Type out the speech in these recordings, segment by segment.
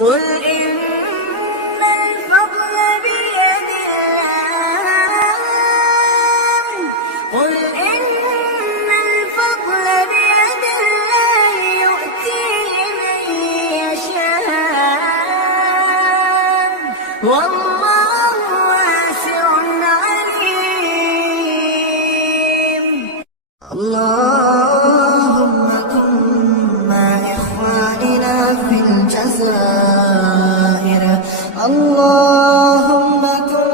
قل إن الفضل بيد الله قل إن الفضل بيد الله يؤتيه من يشاء والله واسع عليم. اللهم كن مع إخواننا في الجزائر. اللهم كن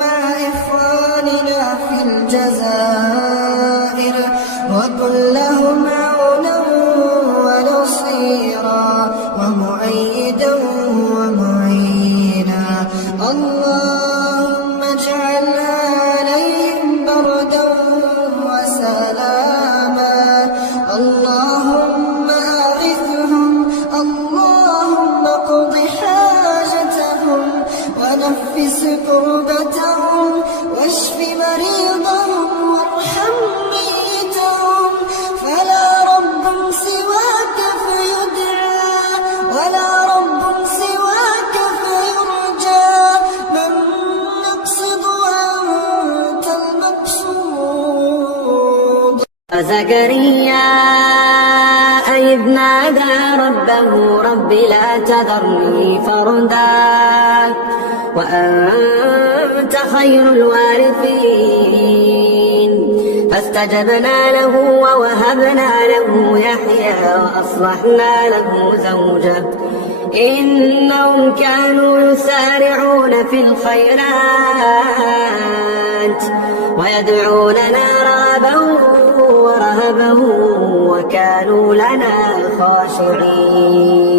مع إخواننا في الجزائر وكن لهم عونا ونصيرا ومؤيدا ومعينا. اللهم اجعل عليهم بردا وسلاما. اللهم أغثهم. اللهم اقض حاجتهم ونفس كربتهم واشف مريضهم وارحم ميتهم. فلا رب سواك فيدعى ولا رب سواك فيرجى. من نقصد وأنت المقصود. زكريا إذ نادى ربه رب لا تذرني فردا وأنت خير الوارثين. فاستجبنا له ووهبنا له يحيى وأصلحنا له زوجه إنهم كانوا يسارعون في الخيرات ويدعوننا رغبا ورهبا وكانوا لنا خاشعين.